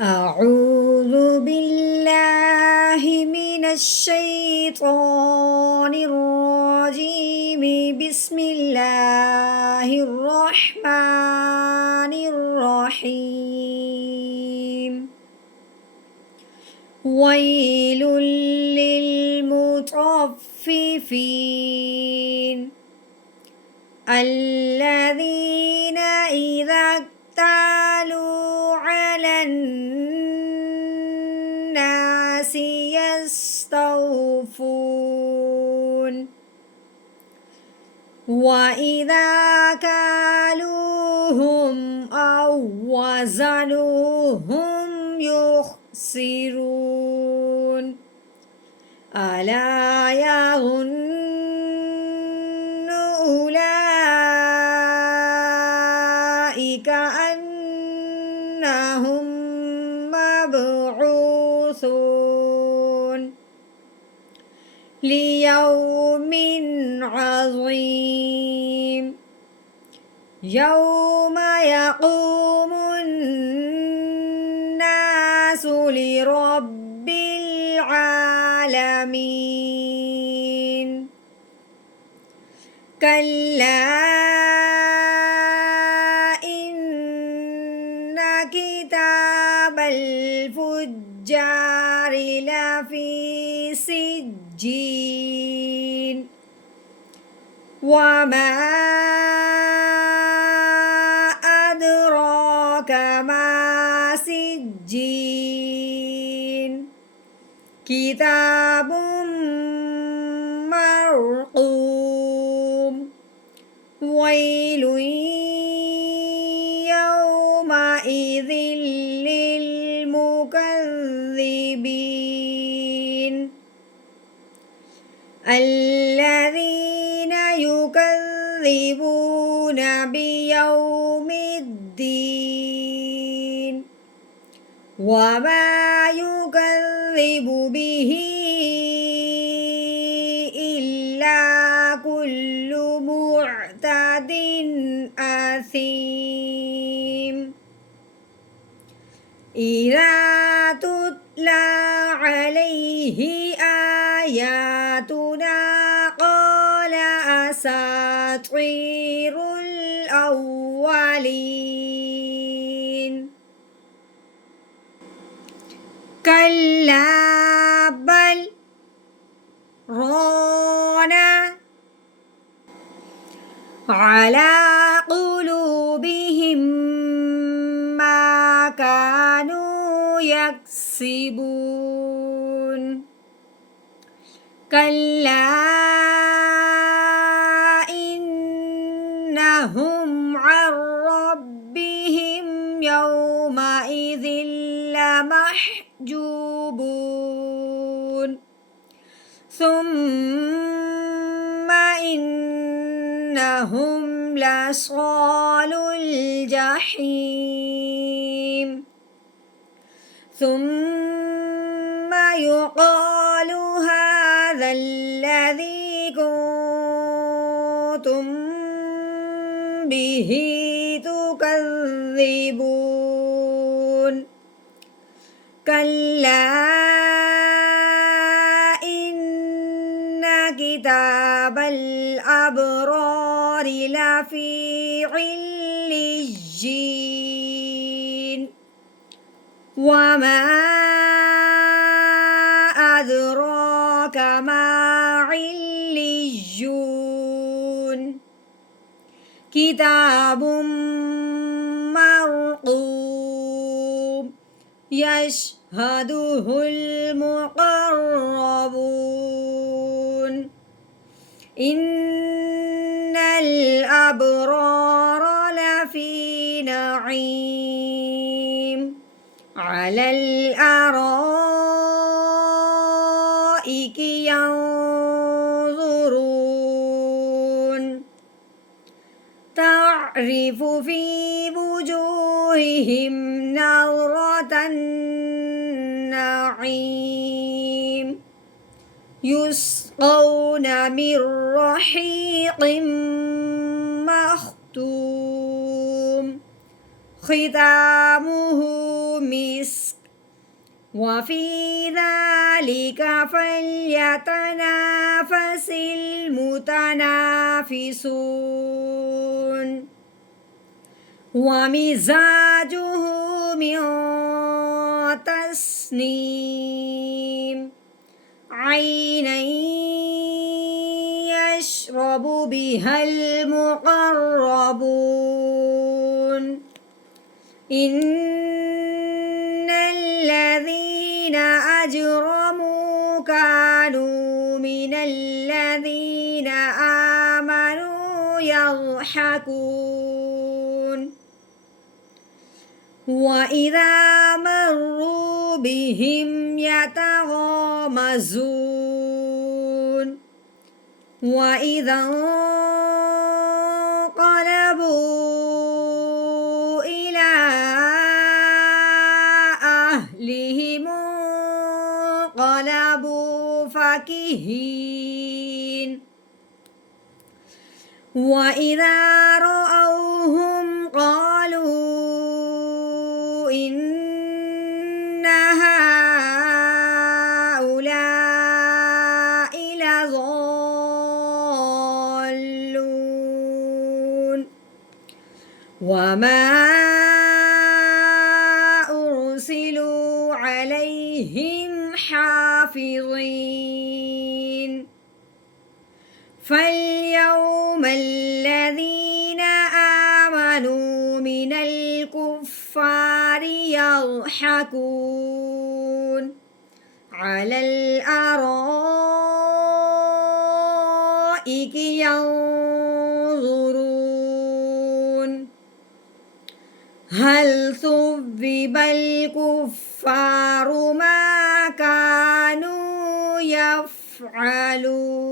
أعوذ بالله من الشيطان الرجيم. بسم الله الرحمن الرحيم. ويل للمطففين الذين إذا اكتالوا على الناس يستوفون وإذا كالوهم أو وزنوهم يخسرون ألا يظن أولئك أنهم مبعوثون ليوم عظيم يوم يقوم الناس لرب العالمين. كلا إن كتاب الفجار لفي سجين وما أدراك ما سجين كتاب مرقوم ويل يومئذ للمكذبين الذين يكذبون بيوم الدين وما يكذب به إلا كل معتد أثيم إذا تتلى عليه آياتنا قال أساطير الأولين. كلا بل ران على قلوبهم ما كانوا يكسبون. كلا إنهم عن ربهم يومئذ لمحجوبون ثم إنهم لصال الجحيم ثم يقال هذا الذي كنتم به تكذبون. كلا إن كتاب الأبرار لفي عليين وما أدراك ما عليون كتاب مرقوم يشهده المقربون إن الأبرار لفي نعيم على الأرائك ينظرون تعرف في وجوههم نضرة النعيم يسقون من رحيق مختوم ختامه مسك وفي ذلك فليتنافس المتنافسون ومزاجه من تسنيم عينا يشرب بها المقربون إن الذين أجرموا كانوا من الذين آمنوا يضحكون وإذا مروا بهم يتغامزون وإذا انقلبوا إلى أهلهم انقلبوا فكهين وإذا رأوهم قالوا إن هؤلاء لضالون وما أرسلوا عليهم حافظين فاليوم الذين آمنوا من الكفار يضحكون على الأرائك ينظرون هل ثوب الكفار ما كانوا يفعلون